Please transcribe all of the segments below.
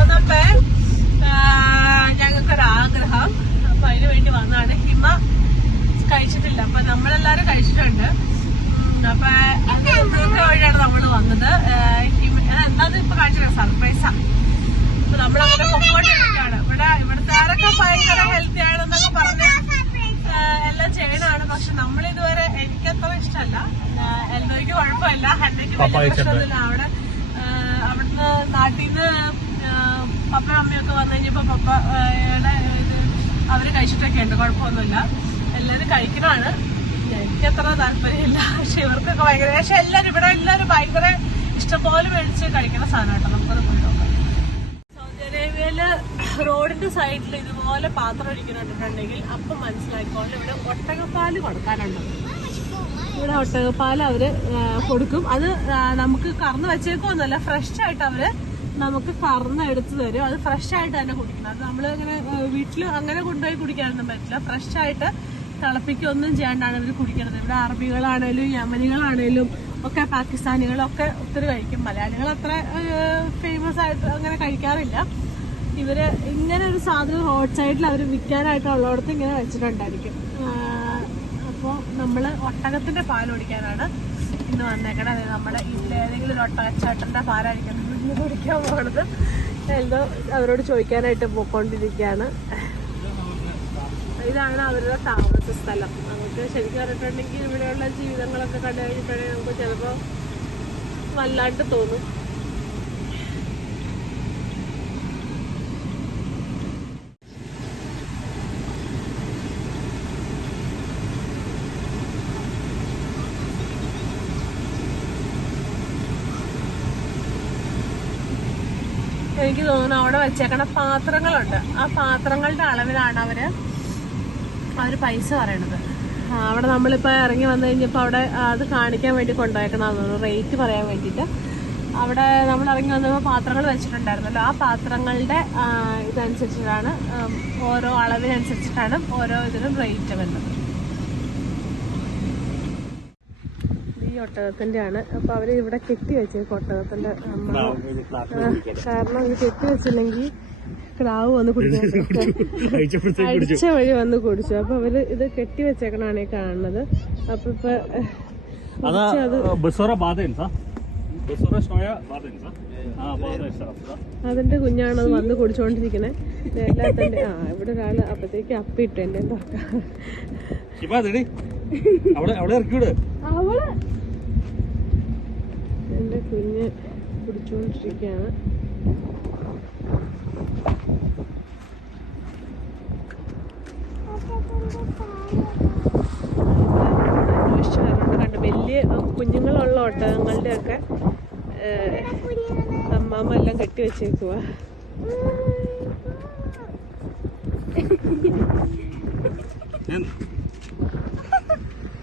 പോന്നപ്പോ ഞങ്ങൾക്കൊരാഗ്രഹം. അപ്പൊ അതിനു വേണ്ടി വന്നതാണ്. ഹിമ കഴിച്ചിട്ടില്ല. അപ്പൊ നമ്മളെല്ലാരും കഴിച്ചിട്ടുണ്ട്. അപ്പൊ അത് വഴിയാണ് നമ്മൾ വന്നത്. എന്താന്ന് ഇപ്പൊ കാണിച്ചത് സർപ്രൈസാ. അപ്പൊ നമ്മളങ്ങനെ പൊക്കോണ്ടിരിക്കുകയാണ്. ഇവിടെ ഇവിടുത്തെ ആരൊക്കെ ഭയങ്കര ഹെൽത്തി ആണെന്നൊക്കെ പറഞ്ഞ് എല്ലാം ചെയ്യണാണ് പക്ഷെ നമ്മളിതുവരെ എനിക്കത്ര ഇഷ്ടമല്ല. എൽദോയ്ക്ക് കുഴപ്പമില്ല. ഹെൽത്തിക്ക് വലിയ പ്രശ്നമൊന്നുമില്ല. അവിടെ അവിടുന്ന് നാട്ടിൽ നിന്ന് പപ്പയും അമ്മയൊക്കെ വന്നു കഴിഞ്ഞപ്പോ പപ്പയുടെ ഇത് അവർ കഴിച്ചിട്ടൊക്കെ ഉണ്ട് കുഴപ്പമൊന്നുമില്ല. എല്ലാരും കഴിക്കണമാണ് എനിക്കത്ര താല്പര്യമില്ല. പക്ഷെ ഇവർക്കൊക്കെ ഭയങ്കര പക്ഷെ എല്ലാവരും ഇവിടെ എല്ലാരും ഭയങ്കര ഇഷ്ടംപോലെ മേടിച്ച് കഴിക്കുന്ന സാധനം കേട്ടോ. നമുക്കത് പോയി നോക്കാം. സൗദി റോഡിന്റെ സൈഡിൽ ഇതുപോലെ പാത്രം ഇരിക്കുന്നുണ്ടെങ്കിൽ അപ്പം മനസ്സിലാക്കിക്കോളെ. ഇവിടെ ഒട്ടകപ്പാൽ കൊടുക്കാനുണ്ട്. ഇവിടെ ഒട്ടകപ്പാൽ അവർ കൊടുക്കും. അത് നമുക്ക് കറന്ന് വെച്ചേക്കൊന്നുമല്ല ഫ്രഷ് ആയിട്ട് അവർ നമുക്ക് കറന്ന് എടുത്തു തരും. അത് ഫ്രഷ് ആയിട്ട് തന്നെ കുടിക്കണം. അത് നമ്മൾ അങ്ങനെ വീട്ടിൽ അങ്ങനെ കൊണ്ടുപോയി കുടിക്കാനൊന്നും പറ്റില്ല. ഫ്രഷ് ആയിട്ട് തിളപ്പിക്കൊന്നും ചെയ്യാണ്ടാണ് ഇവർ കുടിക്കുന്നത് ഇവിടെ അറബികളാണേലും യമനികളാണേലും ഒക്കെ പാകിസ്ഥാനികളൊക്കെ ഒത്തിരി കഴിക്കും. മലയാളികൾ അത്ര ഫേമസ് ആയിട്ട് അങ്ങനെ കഴിക്കാറില്ല. ഇവർ ഇങ്ങനെ ഒരു സാധനം റോഡ് സൈഡിൽ അവർ വിൽക്കാനായിട്ടുള്ളടത്ത് ഇങ്ങനെ വെച്ചിട്ടുണ്ടായിരിക്കും. അപ്പോൾ നമ്മൾ ഒട്ടകത്തിന്റെ പാൽ കുടിക്കാനാണ് ഇന്ന് വന്നേക്കണത്. നമ്മുടെ ഇതിലേതെങ്കിലും ഒരു ഒട്ടകച്ചാട്ടന്റെ പാലായിരിക്കും. ഇന്ന് കുടിക്കാൻ പോണത്. എന്തോ അവരോട് ചോദിക്കാനായിട്ട് പോയിക്കൊണ്ടിരിക്കുകയാണ്. ഇതാണ് അവരുടെ താമസ സ്ഥലം. നമുക്ക് ശരിക്കും പറഞ്ഞിട്ടുണ്ടെങ്കിൽ ഇവിടെയുള്ള ജീവിതങ്ങളൊക്കെ കണ്ടു കഴിഞ്ഞിട്ടുണ്ടെങ്കിൽ നമുക്ക് ചിലപ്പോൾ വല്ലാണ്ട് തോന്നും. എനിക്ക് തോന്നുന്നു അവിടെ വെച്ചേക്കണ പാത്രങ്ങളുണ്ട്. ആ പാത്രങ്ങളുടെ അളവിലാണ് അവർ അവർ പൈസ പറയണത്. അവിടെ നമ്മളിപ്പോ ഇറങ്ങി വന്നു കഴിഞ്ഞപ്പോ അവിടെ അത് കാണിക്കാൻ വേണ്ടി കൊണ്ടുപോയേക്കണമെന്ന് റേറ്റ് പറയാൻ വേണ്ടിയിട്ട്. അവിടെ നമ്മൾ ഇറങ്ങി വന്നപ്പോൾ പാത്രങ്ങൾ വെച്ചിട്ടുണ്ടായിരുന്നല്ലോ. ആ പാത്രങ്ങളുടെ ഇതനുസരിച്ചിട്ടാണ് ഓരോ അളവിനനുസരിച്ചിട്ടാണ് ഓരോ ഇതിനും റേറ്റ് വരുന്നത്. ഒട്ടകത്തിന്റെ ആണ് അപ്പൊ അവർ ഇവിടെ കെട്ടി വെച്ചേക്കും ഒട്ടകത്തിന്റെ അമ്മ. കാരണം ഇത് കെട്ടി വെച്ചില്ലെങ്കിൽ ക്രാവ് വന്ന് കുടിക്കാൻ അടിച്ച വഴി വന്ന് കുടിച്ചു. അപ്പൊ അവർ ഇത് കെട്ടി വെച്ചേക്കണാണ് ഈ കാണുന്നത്. അപ്പൊ ഇപ്പൊ അതിന്റെ കുഞ്ഞാണ് അത് വന്ന് കുടിച്ചോണ്ടിരിക്കണേ. എല്ലാത്തിന്റെ ആ ഇവിടെ ഒരാൾ അപ്പത്തേക്ക് അപ്പിട്ടു എന്റെ എന്താ? അവൾ എന്റെ കുഞ്ഞ് പിടിച്ചുകൊണ്ടിരിക്കുകയാണ്. വലിയ കുഞ്ഞുങ്ങളുള്ള ഒട്ടകങ്ങളുടെ ഒക്കെ അമ്മാമ്മ എല്ലാം കെട്ടി വെച്ചേക്കുക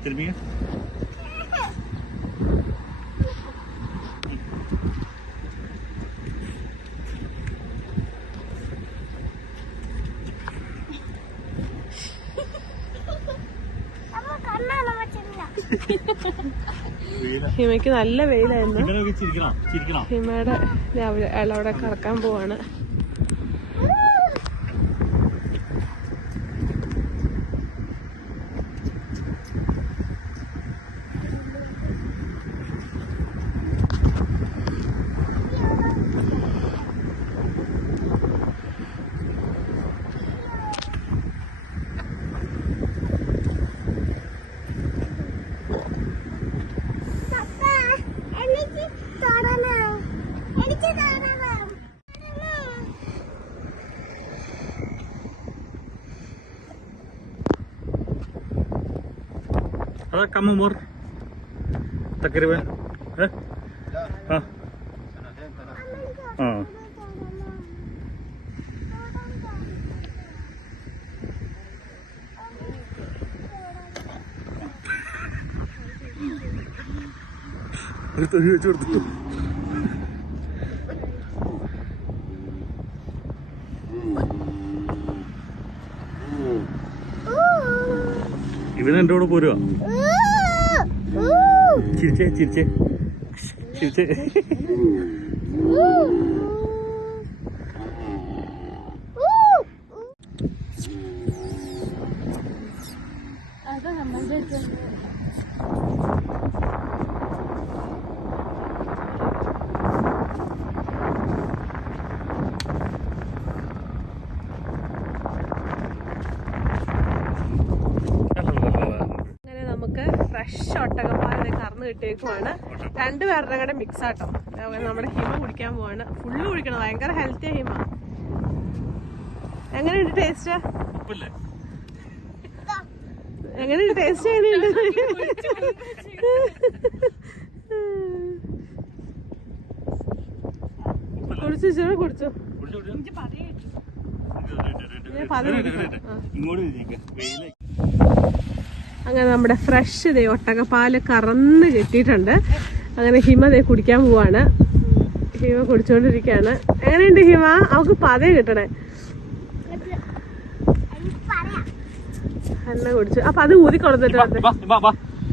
തിരുമ്മിയ ഹിമയ്ക്ക് നല്ല വെയിലായിരുന്നു. ഹിമയുടെ രാവിലെ അയാളവിടെ കറക്കാൻ പോവാണ്. كم عمر تقريبا ها ها اه എടുത്തു വെച്ചു കൊടുത്തു ഇവൻ എൻ്റെ കൂടെ പോരുവാ ചിരിച്ചേ ചിരിച്ചേ. ചിരിച്ചേ. നമുക്ക് ഫ്രഷ് ഒട്ടകം ഒട്ടകപ്പാൽ കറന്ന് കിട്ടിയേക്കുവാണ്. രണ്ടുപേരുടെ കൂടെ മിക്സ് ആട്ടോ. നമ്മുടെ ഹിമ കുടിക്കാൻ പോവാണ്. ഫുള്ള് കുടിക്കണം ഭയങ്കര ഹെൽത്തിയാ ഹിമ. എങ്ങനെയുണ്ട് ടേസ്റ്റ് ഉപ്പില്ലേ? എങ്ങനെയുണ്ട് ടേസ്റ്റ് എങ്ങനെയുണ്ട്? കുടിച്ചു പല ഇങ്ങോട്ട് ഇങ്ങോട്ട് ഇങ്ങോട്ട് ഇരിക്ക്. വെയിൽ. അങ്ങനെ നമ്മുടെ ഫ്രഷ് ദേ ഒട്ടകപ്പാൽ കറന്ന് കിട്ടിയിട്ടുണ്ട്. അങ്ങനെ ഹിമ ദേ കുടിക്കാൻ പോവാണ്. ഹിമ കുടിച്ചോണ്ടിരിക്കാണ്. എങ്ങനെയുണ്ട് ഹിമ? അവക്ക് പതേ കിട്ടണേ. എണ്ണ കുടിച്ചു. അപ്പൊ അത് ഊതി കൊടുത്തിട്ട്.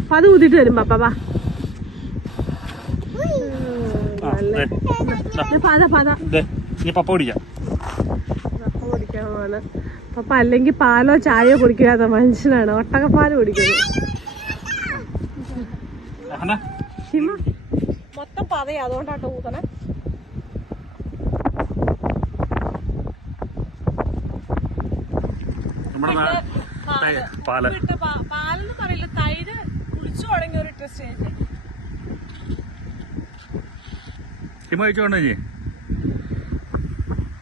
അപ്പൊ അത് ഊതിട്ട് വരും പാപ്പ വാ. പത പത. പപ്പ കുടിക്കാം. പപ്പ കുടിക്കാൻ പോവാണ്. പപ്പ അല്ലെങ്കിൽ പാലോ ചായയോ കുടിക്കാത്ത മനുഷ്യനാണ്. ഒട്ടകപ്പാൽ കുടിക്കുന്നത് മൊത്തം പതയാ അതുകൊണ്ടാട്ടോ ഊതണേ പാലെന്ന് പറയില്ല തൈര് കുളിച്ചു തുടങ്ങിയ ഒരു ഹിമ കഴിച്ചോണ്ടോ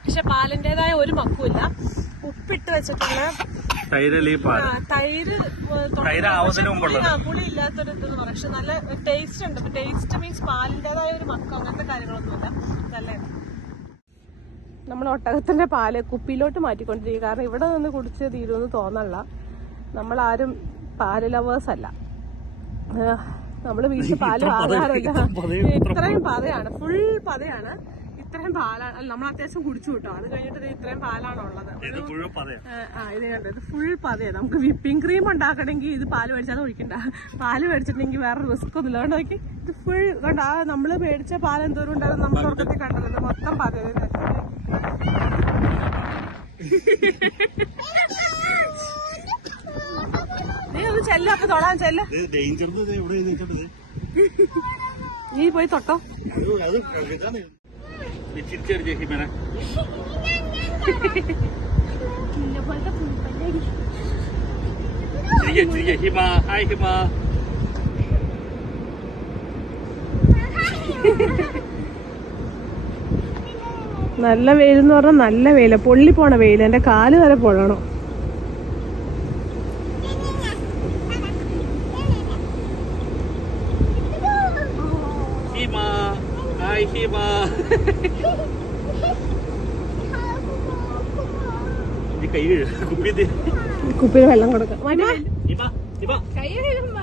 പക്ഷെ പാലിന്റേതായ ഒരു മക്കുമില്ല. ഉപ്പിട്ട് വെച്ചിട്ടുള്ള തൈര് തൈര് പുളി ഇല്ലാത്തൊരു ഇതെന്ന് പറയും പക്ഷെ നല്ല ടേസ്റ്റ് ഉണ്ട്. ടേസ്റ്റ് മീൻസ് പാലിന്റേതായ ഒരു മക്കം. അങ്ങനത്തെ കാര്യങ്ങളൊന്നുമില്ല. നല്ല നമ്മൾ ഒട്ടകത്തിന്റെ പാൽ കുപ്പിയിലോട്ട് മാറ്റിക്കൊണ്ടിരിക്കുക. കാരണം ഇവിടെ നിന്ന് കുടിച്ച് തീരുമെന്ന് തോന്നല്ല. ആരും പാൽ ലവേഴ്സ് അല്ല. നമ്മൾ വീട്ടിൽ പാൽ ഇത്ര ഇത്രയും പതയാണ്. ഫുൾ പതയാണ്. ഇത്രയും പാലാണ്. നമ്മൾ അത്യാവശ്യം കുടിച്ചു കിട്ടോ. അത് കഴിഞ്ഞിട്ട് ഇത്രയും പാലാണ് ഉള്ളത് ഇത് കണ്ടത് ആ ഇത് ഫുൾ പതയാണ് നമുക്ക് വിപ്പിംഗ് ക്രീം ഉണ്ടാക്കണമെങ്കിൽ ഇത് പാൽ മേടിച്ചാൽ ഒഴിക്കണ്ട. പാൽ മേടിച്ചിട്ടുണ്ടെങ്കിൽ വേറെ റിസ്ക് ഒന്നുമില്ല. അതുകൊണ്ട് നോക്കി? ഇത് ഫുൾ കണ്ട? ആ നമ്മൾ മേടിച്ച പാൽ എന്തോരം ഉണ്ടാകും നമ്മൾ തുടക്കത്തിൽ കണ്ടത്. മൊത്തം പതയാണ് നീ ഒന്ന് ചെല്ല അപ്പൊ തൊടാൻ ചെല്ല. നീ പോയി തൊട്ടോ. അത് ഇതാണ് ചിരിച്ചടിച്ച ഹിമനെ ചിരിക്കെ ചിരിക്കെ ഹിമ ഹായ് ഹിമ നല്ല വെയിൽ എന്ന് പറഞ്ഞാൽ നല്ല വെയില. പൊള്ളി പോണ വെയിൽ എന്റെ കാൽ വരെ പൊള്ളണം ഹിമ ഹായ് ഹിമ കുപ്പിയിൽ വെള്ളം കൊടുക്കാം. ഹിമ ഹിമ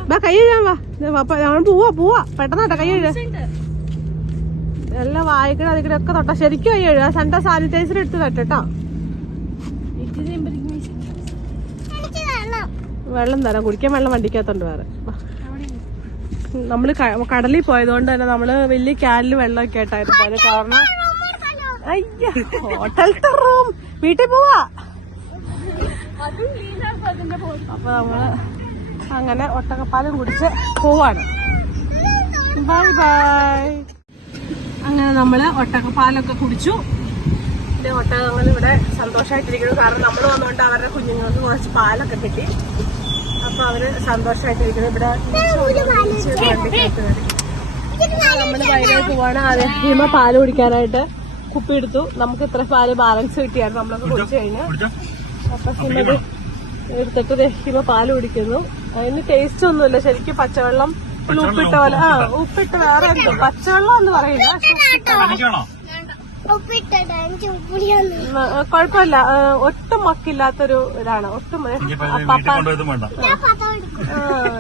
വാ കൈ കഴുകാൻ വാ. ദേ വാ, പ- ഞങ്ങൾ പോവാ പോവാ. പെട്ടെന്ന് കൈ കഴുക എല്ലാം അതിക്കടെ ഒക്കെ തൊട്ടാ. ശരിക്കും കൈ കഴുകാ. സണ്ട സാനിറ്റൈസർ എടുത്ത് തട്ടോ എനിക്ക് വേണം വെള്ളം തരാം. കുടിക്കാൻ വെള്ളം വണ്ടിക്കകത്തുണ്ട് വേറെ. ക- കടലിൽ പോയതുകൊണ്ട് തന്നെ നമ്മൾ വലിയ ക്യാനിൽ വെള്ളമൊക്കെ ആയിട്ടായിരുന്നു പോയത്. കാരണം അയ്യ ഹോട്ടലത്തെ റൂം വീട്ടിൽ പോവാ. അപ്പൊ നമ്മൾ അങ്ങനെ ഒട്ടകപ്പാലം കുടിച്ച് പോവാണ്. ബൈ ബൈ അങ്ങനെ നമ്മൾ ഒട്ടകപ്പാലൊക്കെ കുടിച്ചു. പിന്നെ ഒട്ടകങ്ങൾ ഇവിടെ സന്തോഷമായിട്ടിരിക്കുന്നു കാരണം നമ്മൾ വന്നുകൊണ്ട് അവരുടെ കുഞ്ഞുങ്ങൾക്ക് കുറച്ച് പാലൊക്കെ കിട്ടി. അപ്പൊ അവർ സന്തോഷമായിട്ടിരിക്കുന്നു ഇവിടെ. നമ്മൾ വയനാട് പോവാണ് അതെ ഹിമ പാൽ കുടിക്കാനായിട്ട് കുപ്പി എടുത്തു. നമുക്ക് ഇത്ര പാൽ ബാലൻസ് കിട്ടിയായിരുന്നു നമ്മളൊക്കെ കുടിച്ചു? കഴിഞ്ഞാൽ അപ്പൊ ഹിമത് എടുത്തിട്ട് ഹിമ പാൽ കുടിക്കുന്നു. അതിന് ടേസ്റ്റ് ഒന്നുമില്ല. ശരിക്കും പച്ചവെള്ളം. ഉപ്പിട്ട പോലെ. ആ ഉപ്പിട്ട് വേറെ എന്തോ പച്ചവെള്ളം എന്ന് പറയില്ല. കുഴപ്പമില്ല. ആ, ഒട്ടും മക്കില്ലാത്തൊരു ഇതാണ്. ഒട്ടും പപ്പ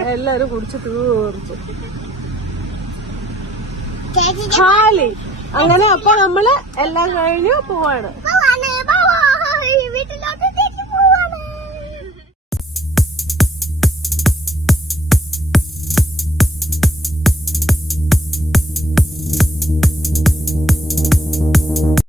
എല്ലാരും കുടിച്ച് തീർച്ചു ഹാലി. അങ്ങനെ അപ്പൊ നമ്മൾ എല്ലാം കഴിഞ്ഞു പോവാണ്.